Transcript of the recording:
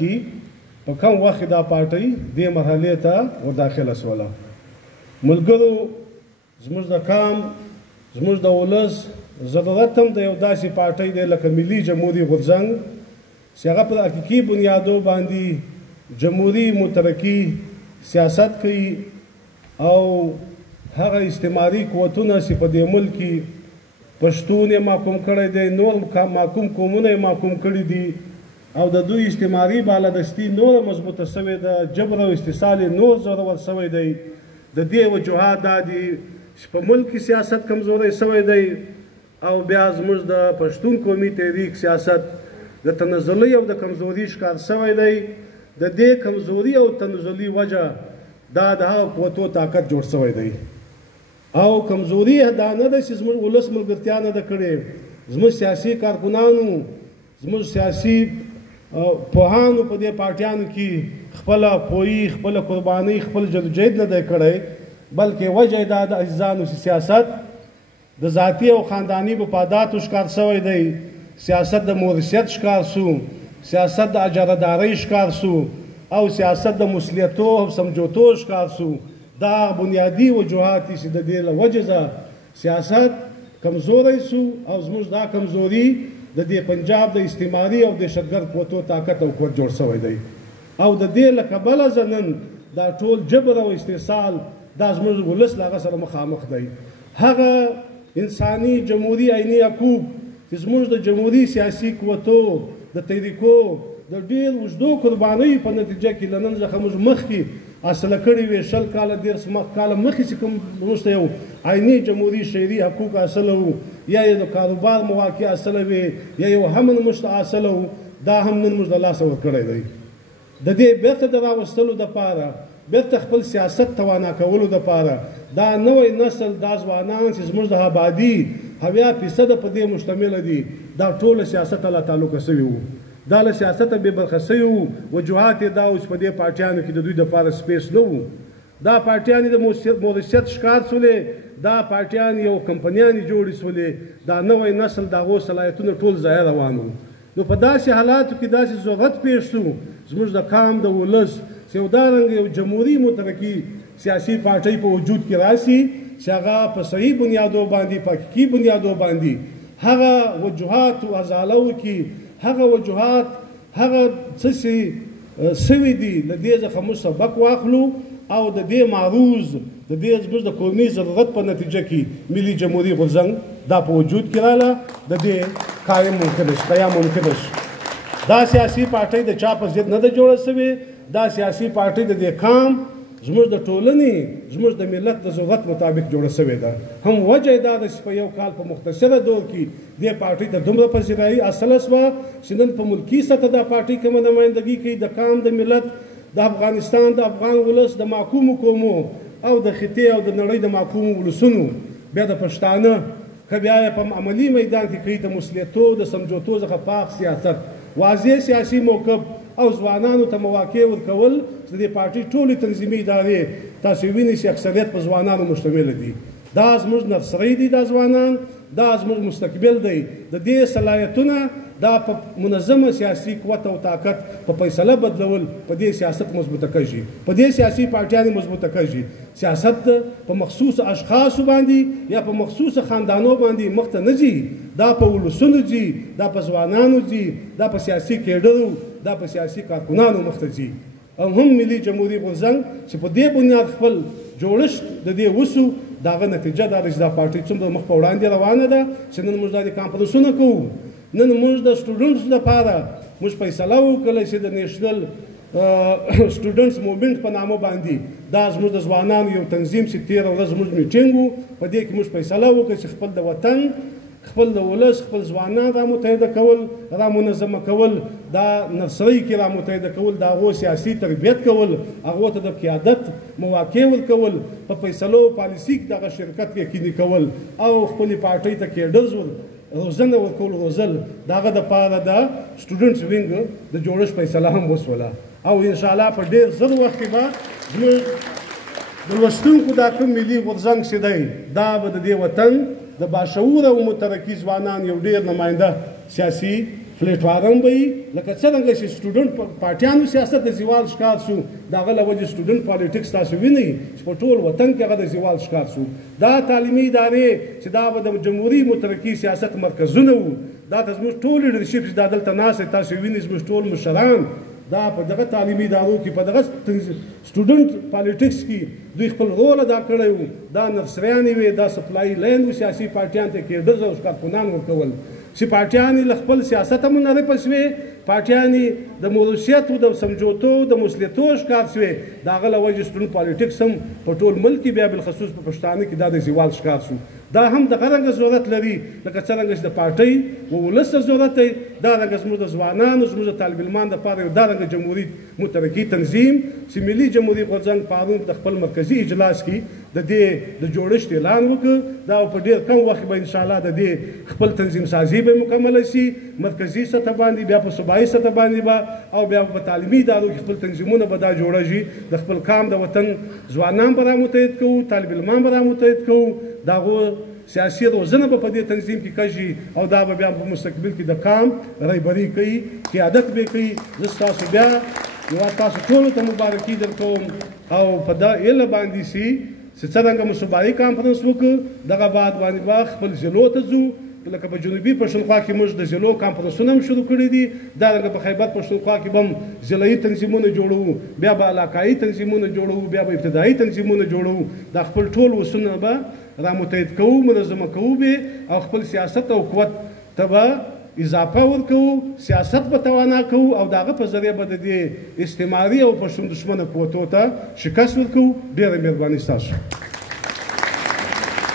کی په کوم وخت دا پارټي د مرحله ته وداخله سواله ملګرو زموږ د کام زموږ د ولس ضرورت هم د یو داسې پارټي دی لکه ملي جمهوریت غورځنګ چې هغه پر حقیقي بنیادو باندې جمهوری مترقي سیاست کوي او هغه استعماري قوتونه چې په دې ملک کې پښتون یې محکوم کړی دی نور محکوم قومونه یې محکوم کړي دي او د دوی استعماري بالادستي نور مضبوطه شوې ده جبر او استحصال نور زورور شوی دی د دې وجوهات دا دي چې په ملک کې سیاست کمزوری شوی دی او بیا زموږ د پښتون قومي تحریک سیاست د تنزلي او د کمزوري ښکار شوی دی د دې کمزوري او تنزلي وجه دا د هغه قوتو طاقت جوړ شوی دی او کمزوري دا نه ده چې زموږ ولس ملګرتیا نه ده کړې زموږ سیاسي کارکونانو زموږ سیاسي پوهانو په دې پارټیانو کې خپله پوهي خپله قرباني خپل جدوجهد نه دی کړی بلکې وجه دا د عزیزانو سیاست د ذاتي او خانداني مفاداتو ښکار شوی دی سیاست د مورثیت ښکار سو سیاست د اجارهدارۍ ښکار سو او سیاست د مصلحتو او سمجوتو ښکار سو دا بنیادي وجوهات چې د دې له وجې سیاست کمزوری سو او زموږ دا کمزوري د دې پنجاب د استعماري او دهشتګرد قوتو طاقت او قوت جوړ شوی دی او د دې له کبله زنن دا ټول جبر او استحصال دا زموږ ولس له هغه سره مخامخ دی هغه انساني جمهوري عیني حقوق چې زموږ د جمهوري سیاسي قوتو د تحریکو د ډېر اوږدو قربانیو په نتیجه کې له نن څخه موږ مخکې حاصله کړي وې 20 کاله 10 کاله مخکې چې کوم موږ ته یو عیني جمهوري شهري حقوق حاصله وو یا یې د کاروبار مواقع حاصله وې یا یو امن موږ ته حاصله وو دا هم نن موږ د لاسه ورکړی دی د دې بیرته د راوستلو دپاره بیرته خپل سیاست توانا کولو دپاره دا نوی نسل دا ځوانان چې زموږ د آبادي 70% په دې مشتمله دي دا ټوله سیاست له تعلقه شوي وو دا له سیاسته بې برخه شوي وو وجوهات یې دا و چې په دې پارټیانو کې د دوی دپاره سپیس نه وو دا پارټیانې د مورثیت ښکار شولې دا پارټیان یو کمپنیانې جوړې شولې دا نوی نسل د هغو صلاحیتونه ټول ضایع روان وو نو په داسې حالاتو کې داسې ضرورت پیښ شو زموږ د قام د ولس چې همدارنګه یو جمهوري مترقي سیاسي پارټۍ په وجود کې راسي چې هغه په صحیح بنیادو باندې په حقیقي بنیادو باندې هغه وجوهات ازاله وکړي هغه وجوهات هغه څه چې سوي دي له دې څخه موږ سبق واخلو او د دې معروض د دې زموږ د قومي ضرورت په نتیجه کې ملي جمهوري غورځنګ دا په وجود کې راله د دې قیام ممکن شي دا سیاسي پارټۍ د چا په ضد نه ده جوړه شوې دا سیاسي پارټۍ د دې قام زموږ د ټولنې زموږ د ملت د ضرورت مطابق جوړه شوې ده هم وجه دا ده چې په یو کال په مختصره دور کې دې پارټۍ ته دومره پذیرایي حاصله شوه چې نن په ملکي سطح دا پارټۍ کومه نمایندګي کوي د قام د ملت د افغانستان د افغان ولس د محکومو قومو او د خطې او د نړۍ د محکومو ولسونو بیا د پښتانه که بیا یې په عملي میدان کې کوي د مصلحتو د سمجوتو څخه پاک سیاست واضح سیاسي موقف او ځوانانو ته مواقع ورکول چې د دې پارټۍ ټولې تنظیمي ادارې تاسو وینئ چې اکثریت په ځوانانو مشتمله دي دا زموږ نفسرۍ دي دا ځوانان دا زموږ مستقبل دی د دې صلاحیتونه دا په منظمه سیاسي قوت او طاقت په فیصله بدلول په دې سیاست مضبوطه کړي په دې سیاسي پارټیانې مضبوطه کړي سیاست په مخصوص اشخاصو باندې یا په مخصوص خاندانو باندې مخ ته نه ځي دا په ولسونو ځي دا په ځوانانو ځي دا په سیاسي کیډرو دا په سیاسي کارکونانو مخ ته ځي او هم ملي جمهوري غورځنګ چې په دې بنیاد خپل جوړښت د دې وسو دغه نتیجه دا ده چې دا پارټۍ څومره مخ په وړاندې روانه ده چې نن موږ دا کانفرنسونه کوو نن موږ د سټوډنټس لپاره موږ فیصله وکړله چې د نیشنل سټوډنټس موومنټ په نامه باندې دا زموږ د ځوانانو یو تنظیم چې 13 ورځ زموږ میټینګ و په دې کې موږ فیصله وکړه چې خپل د وطن خپل د ولس خپل ځوانان را متحده کول را منظمه کول دا نرسرۍ کې را متحده کول د هغو سیاسي تربیت کول هغو ته د قیادت مواقع ورکول په فیصلو پالیسي کې دغه شرکت یقیني کول او خپلې پارټۍ ته کیډرز روزنه ورکول روزل د هغه دپاره د سټوډنټس وینګ د جوړښت فیصله هم وسوله او انشاءالله په ډېر زر وخت کې به زموږ د لوستونکو دا کوم ملي غورځنګ چې دی دا به د دې وطن د باشعوره او مترقي ځوانان یو ډېر نماینده سیاسي پلیټفارم به وي لکه څرنګه چې سټوډنټ پارټیانو سیاست د زوال ښکار شو د هغه له وجې سټوډنټ پالیټکس تاسو وینئ چې په ټول وطن کې هغه د زوال ښکار شو دا تعلیمي ادارې چې دا به د جمهوري مترقي سیاست مرکزونه وو دا د زموږ ټول لیډرشپ چې دا دلته ناست تاسو وینئ زموږ ټول مشران دا په دغه تعلیمي ادارو کې په دغه سټوډنټ پالیټکس کې دوی خپل رول ادا کړی وو دا نرسریانې وې دا سپلای لین وو سیاسي پارټیانو ته کېډرز او کارکونان ورکول چې پارټیانې له خپل سیاست منحرفه شوې پارټیانې د موروثیت د سمجوتو د مسلطو ښکار شوې د هغه له وجې سټوډنټ پالیټکس هم په ټول ملک کې بیا بالخصوص په پښتانه کې دا د زوال ښکار شو دا هم دغه رنګه ضرورت لري لکه څرنګه چې د پارټۍ و ولس ته ضرورت دی دا رنګه زموږ د ځوانانو زموږ د طالب علمان دپاره یو دا رنګه جمهوري مترقي تنظیم چې ملي جمهوري غورځنګ پرون د خپل مرکزي اجلاس کې د دې د جوړښت اعلان وکړ دا په ډېر کم وخت به انشاءالله د دې خپل تنظیم سازي به مکمله شي مرکزي سطح باندې بیا په صوبایي سطح باندې به او بیا په تعلیمي ادارو کې خپل تنظیمونه به دا جوړېږي د خپل کام د وطن ځوانان به رامتحد کوو طالب علمان به رامتحد کوو د هغو سیاسي روزنه به په دې تنظیم کې کېږي او دا به بیا په مستقبل کې د کام رهبري کوي قیادت به کوي زه ستاسو بیا یو تاسو ټولو ته مبارکي درکوم او په دا علم باندې سي چې څرنګه مو صوبایي کانفرنس وکړو دغه بعد باندې به خپل ضلعو ته ځو لکه په جنوبي پښتونخوا کې موږ د ضلعو کانفرنسونه هم شروع کړي دي دارنګه په خیبر پښتونخوا کې به هم ضلعي تنظیمونه جوړوو بیا به علاقایي تنظیمونه جوړوو بیا به ابتدایي تنظیمونه جوړوو دا خپل ټول وسونه به رامتحد کوو منظمه کوو به او خپل سیاست او قوت ته به اضافه ورکوو سیاست به توانا کوو او د هغه په ذریعه به د دې استعماري او پښتون دښمنه قوتو ته شکست ورکوو ډېره مهرباني ستاسو